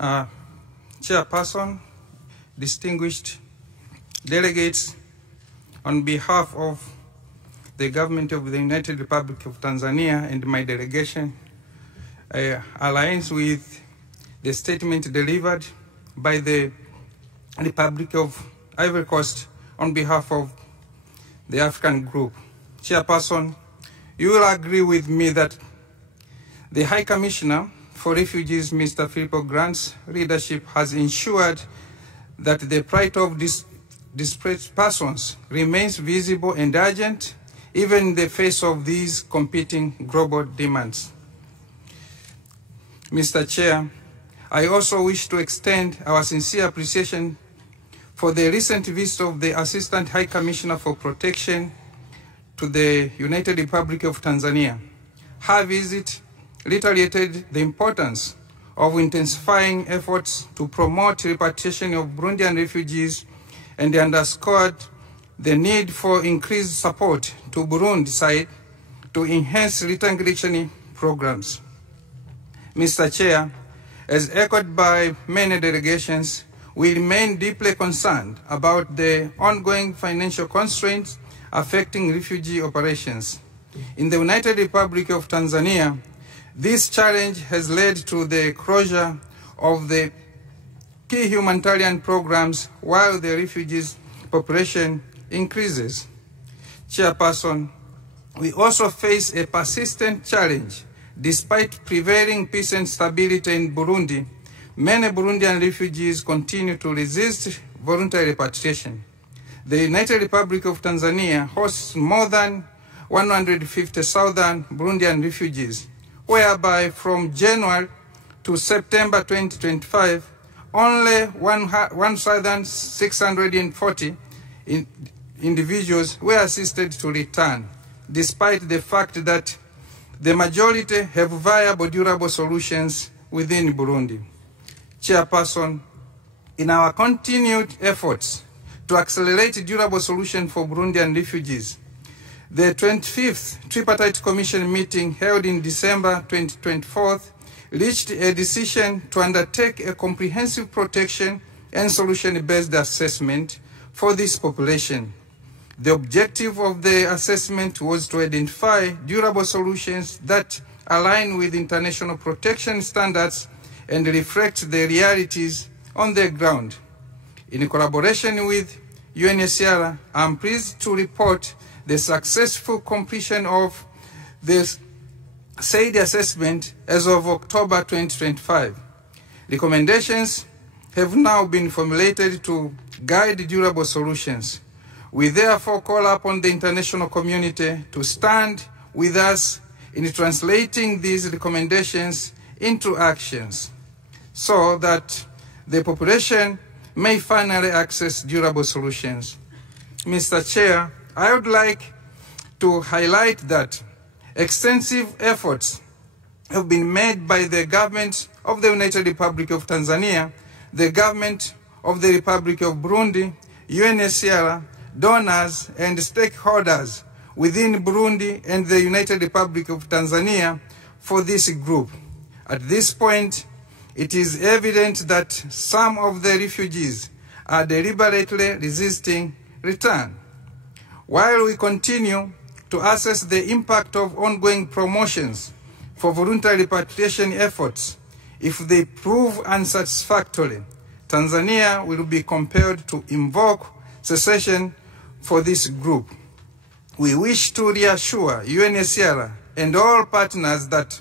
Chairperson, distinguished delegates, on behalf of the government of the United Republic of Tanzania and my delegation, aligns with the statement delivered by the Republic of Ivory Coast on behalf of the African group. Chairperson, you will agree with me that the High Commissioner for Refugees, Mr. Filippo Grand's leadership has ensured that the plight of displaced persons remains visible and urgent, even in the face of these competing global demands. Mr. Chair, I also wish to extend our sincere appreciation for the recent visit of the Assistant High Commissioner for Protection to the United Republic of Tanzania. Her visit reiterated the importance of intensifying efforts to promote repatriation of Burundian refugees and underscored the need for increased support to Burundi side to enhance return programs. Mr. Chair, as echoed by many delegations, we remain deeply concerned about the ongoing financial constraints affecting refugee operations. In the United Republic of Tanzania, this challenge has led to the closure of the key humanitarian programs while the refugees population increases. Chairperson, we also face a persistent challenge. Despite prevailing peace and stability in Burundi, many Burundian refugees continue to resist voluntary repatriation. The United Republic of Tanzania hosts more than 150,000 Burundian refugees, whereby from January to September 2025, only 1,640 individuals were assisted to return, despite the fact that the majority have viable, durable solutions within Burundi. Chairperson, in our continued efforts to accelerate durable solutions for Burundian refugees, the 25th Tripartite Commission meeting held in December 2024 reached a decision to undertake a comprehensive protection and solution-based assessment for this population. The objective of the assessment was to identify durable solutions that align with international protection standards and reflect the realities on the ground. In collaboration with UNHCR, I'm pleased to report the successful completion of this said assessment as of October 2025. Recommendations have now been formulated to guide durable solutions. We therefore call upon the international community to stand with us in translating these recommendations into actions so that the population may finally access durable solutions. Mr. Chair, I would like to highlight that extensive efforts have been made by the government of the United Republic of Tanzania, the government of the Republic of Burundi, UNHCR, donors and stakeholders within Burundi and the United Republic of Tanzania for this group. At this point, it is evident that some of the refugees are deliberately resisting return. While we continue to assess the impact of ongoing promotions for voluntary repatriation efforts, if they prove unsatisfactory, Tanzania will be compelled to invoke cessation for this group. We wish to reassure UNHCR and all partners that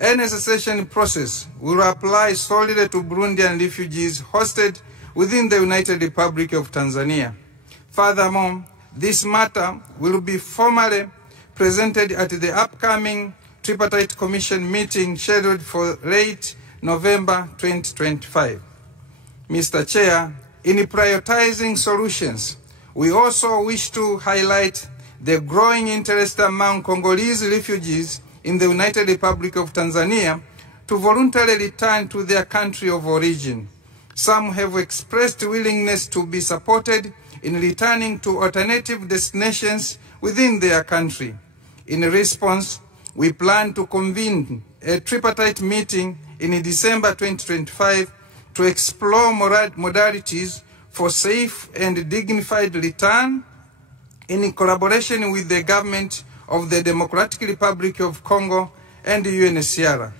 any cessation process will apply solely to Burundian refugees hosted within the United Republic of Tanzania. Furthermore, this matter will be formally presented at the upcoming Tripartite Commission meeting scheduled for late November 2025. Mr. Chair, in prioritizing solutions, we also wish to highlight the growing interest among Congolese refugees in the United Republic of Tanzania to voluntarily return to their country of origin. Some have expressed willingness to be supported in returning to alternative destinations within their country. In response, we plan to convene a tripartite meeting in December 2025 to explore modalities for safe and dignified return in collaboration with the government of the Democratic Republic of Congo and the UNHCR.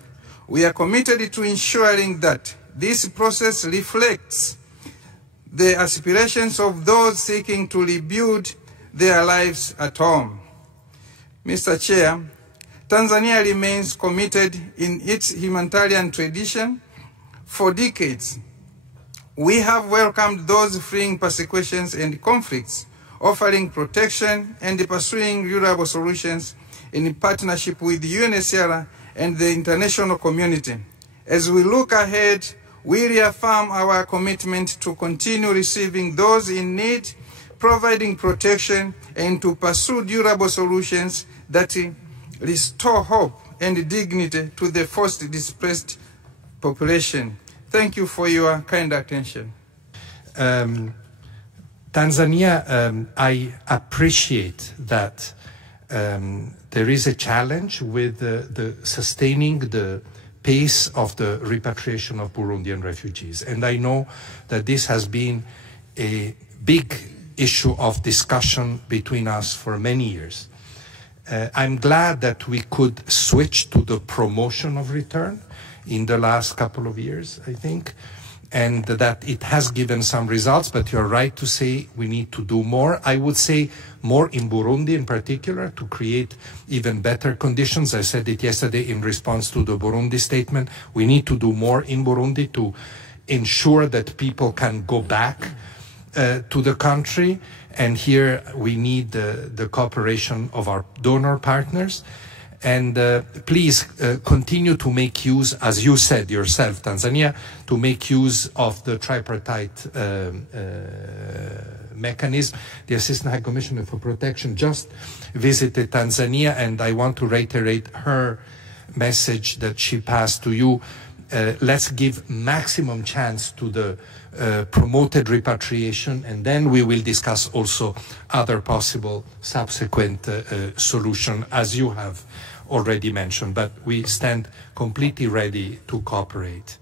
We are committed to ensuring that this process reflects the aspirations of those seeking to rebuild their lives at home. Mr. Chair, Tanzania remains committed in its humanitarian tradition. For decades, we have welcomed those fleeing persecutions and conflicts, offering protection and pursuing durable solutions in partnership with the UNHCR and the international community. As we look ahead, we reaffirm our commitment to continue receiving those in need, providing protection, and to pursue durable solutions that restore hope and dignity to the forced displaced population. Thank you for your kind attention. Tanzania, I appreciate that there is a challenge with the sustaining the pace of the repatriation of Burundian refugees. And I know that this has been a big issue of discussion between us for many years. I'm glad that we could switch to the promotion of return in the last couple of years, I think, and that it has given some results, but you're right to say we need to do more. I would say more in Burundi in particular to create even better conditions. I said it yesterday in response to the Burundi statement. We need to do more in Burundi to ensure that people can go back to the country. And here we need the cooperation of our donor partners. And please continue to make use, as you said yourself, Tanzania, to make use of the tripartite mechanism. The Assistant High Commissioner for Protection just visited Tanzania, and I want to reiterate her message that she passed to you. Let's give maximum chance to the promoted repatriation, and then we will discuss also other possible subsequent solution, as you have already mentioned, but we stand completely ready to cooperate.